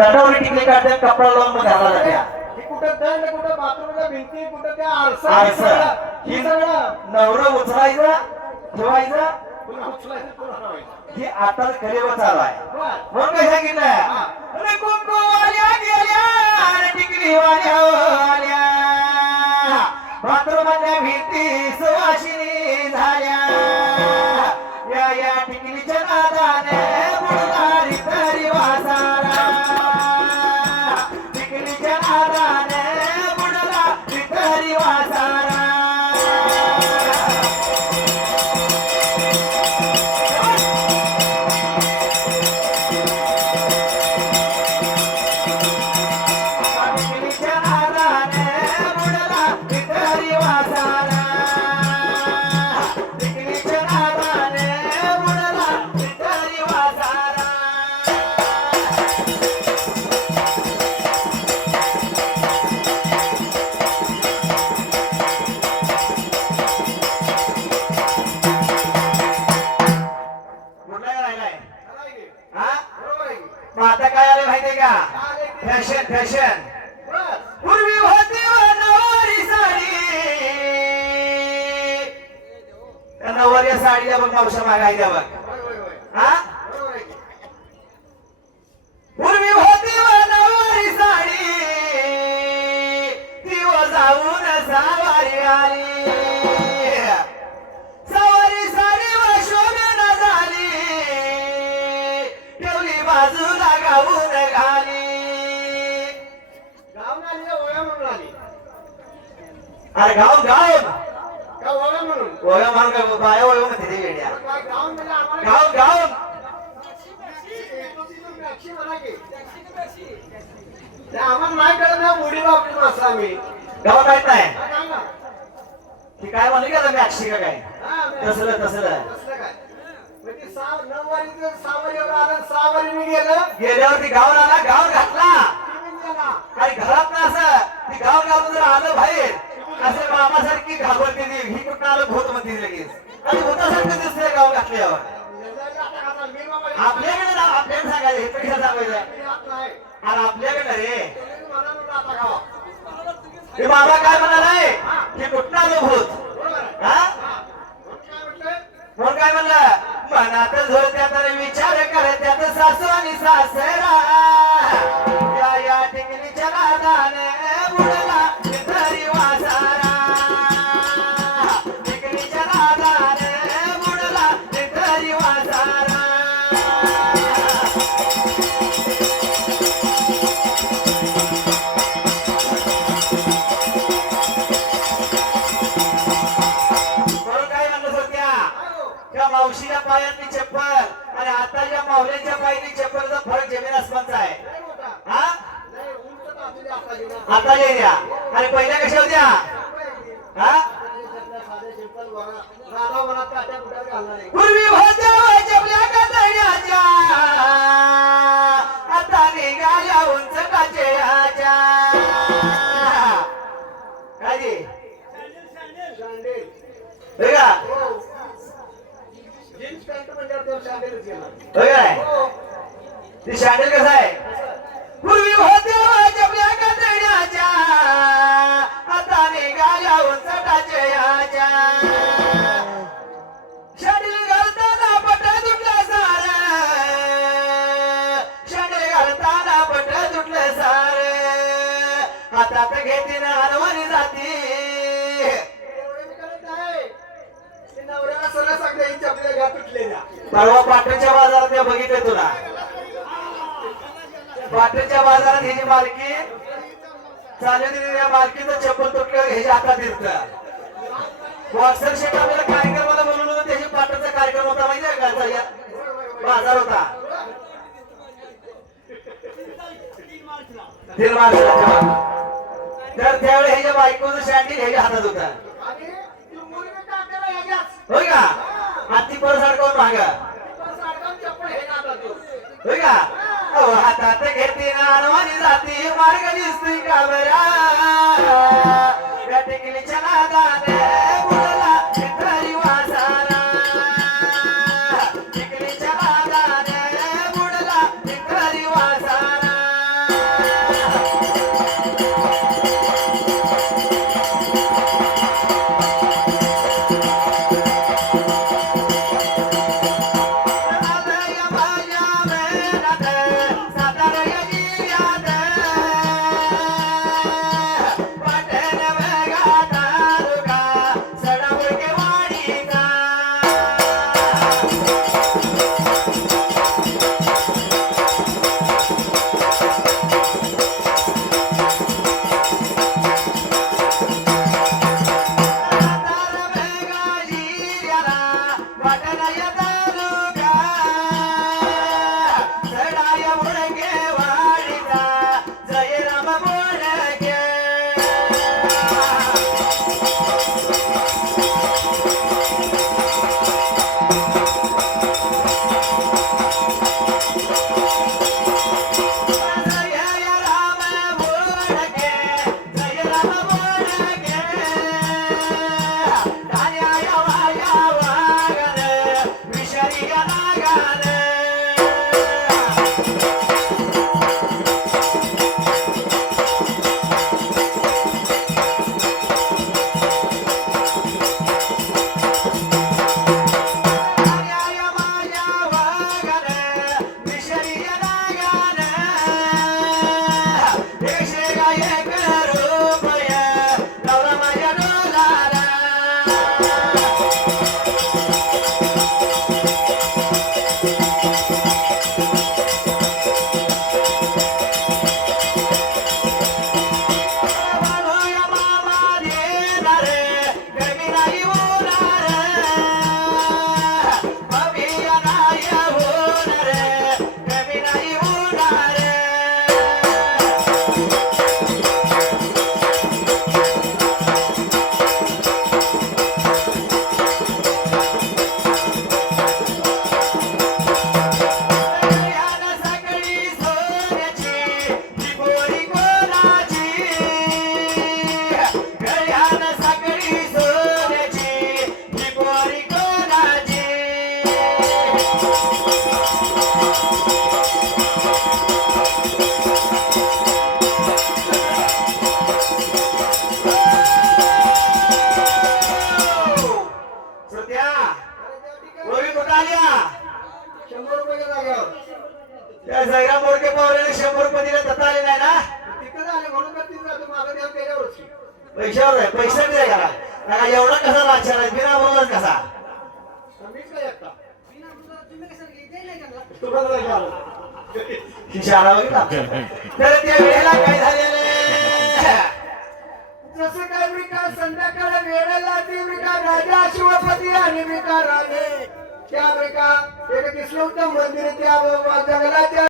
तटावरी टिकली काढते कपडा लावून मग घाला जात्या कुठं दंड कुठं बाथरूमच्या भिंती कुठं त्या आरसा. ही सगळं नवरं उचलायचं ठेवायचं पुन्हा उचलायचं पुन्हा ठेवायचं. हे आता कलेवर चालू आहे बरं. म्हणून काय सांगितलं अरे कुंकूवाल्या गेल्या अरे टिकलीवाल्या आल्या बाथरूमाच्या भिंती सुवासिनी झाल्या या टिकलीच्या नादाने बुडणारी तरी वासारा टिकलीच्या नादाने बुडला तरी वासारा आता काय आले माहितीये का फॅशन फॅशन पूर्वी होती नववारी साडी त्या नववारी साडीला बघ मावशा मागायच्या बघ हा पूर्वी होती नववारी साडी ती जाऊन सावारी आली सावारी साडी व शोभेना झाली ठेवली बाजूला गाऊन घाली गावून आली का ओळ्या म्हणून आली? अरे गाऊन गाऊन का ओळ्या म्हणून? ओळ्या म्हणून काय बाया ओळ्या म्हणते ते वेड्या काय गावून म्हणजे आम्हाला गाऊन गाऊन टॅक्सी म्हणा की. ते आम्हाला नाही कळत ना मुडी वापरून असं आम्ही गाव माहित नाही हा, काय ना? ती काय म्हणली का मी अक्षी का काय हा, मी- तसलं तसलं तसलं काय? मग ती नऊवारीचं सहावारीवर आलं, सहावारीने गेलं, गेल्यावर ती गाऊन आला गाऊन घातला ती पण गेला. आणि घरात ना असं ती गाव घालून जर आलं बाहेर असे मामासारखी घाबरते ती ही कुठं आलं भूत म्हणते लगेच आणि भूतासारखं दिसतंय गाव घातल्यावर शेजारी आता घातला, मी बाबा आपल्याकडे ना आपल्याकडे सांगायचं हे पेक्षा सांगायचं मी हात नाही. आणि आपल्याकडे रे तुम्ही म्हणा म्हणून आता गावा. हे बाबा काय म्हणालाय की कुठं आलं भूत बरोबर आहे. हा हा. मग काय म्हटलं? म्हणून काय म्हणलं मनात झोरत्यात आणि विचार करत्यात सासू आणि सासरा या टिकलीच्या नादाने बुडला तरी वासारा टिकलीच्या नादाने बुडला तरी वासारा म्हणून काय म्हणत होत्या त्या मावशीच्या पायातली चप्पल आणि आताच्या मावल्याच्या पायातली चप्पलचा फरक जमीन आसमानचा आहे लय मोठा. हा लय उंच तापलेली आता जीवनात. आता जे द्या आणि पहिल्या कशा होत्या हा साधे सिंपल वरा. राधा वनात काट्या कुठ्या घालणार नाही. पूर्वी होत्या जपल्या कतड्याच्या आता निघाल्या उंच काचेच्या काय ते सँडेल. होय का हो. जीन्स पॅन्ट म्हणल्यावर तो सँडेलच घेणार. होय काय हो. ती शॅन्डल कसं आहे पूर्वी होत्या जपल्या कतड्याच्या आता निघाल्या उंच काचेच्या शॅन्डल घालताना पट तुटलं सार शॅन्डल घालताना पट तुटलं सार हातात घेते ना हलवानी जाती एवढं मी करत नाही. ते नवऱ्याला सगळं सांगते हिची आपल्या घ्या तुटलेल्या. परवा पाटणच्या बाजारात मी बघितलं तुला पाटणच्या बाजारात ह्याची मालकी चालू दिलेल्या मालकीचं चप्पल तुटल्यावर ह्याच्या हातात दिसत वॉट्सअप शेट आपल्याला कार्यक्रमाला बोलवलं होतं त्याची पाटणचा कार्यक्रम होता माहिती आहे का या बाजार होता 3 मार्चला तर त्यावेळी ह्याच्या बायकोचं शँडल ह्याच्या हातात होता आणि ती मुलगी टाकायला ह्याच्यात. होय का हाती परस अडकवून माग पण सारखा चप्पल हे नादात तो. होय का अहो, हातात घेते ना आणि जाती मार्ग दिसतोय का बरा या टिकलीच्या नादाने बुडला तरी वासारा टिकलीच्या नादाने बुडला तरी वासारा पैशावर आहे पैसे दिले करा नका एवढा कसा लाचार आहे बिना बोललाच कसा मीच काय एकटा तुम्हाला नाही आलं. इशारा बघितला तर त्या वेळेला काय झालेलं जसं काय विकार संध्याकाळ वेळेला ते विकार राजा शिवपती आणि विकार राजे त्या विकार एक दिसलं होतं मंदिर त्या जंगलाच्या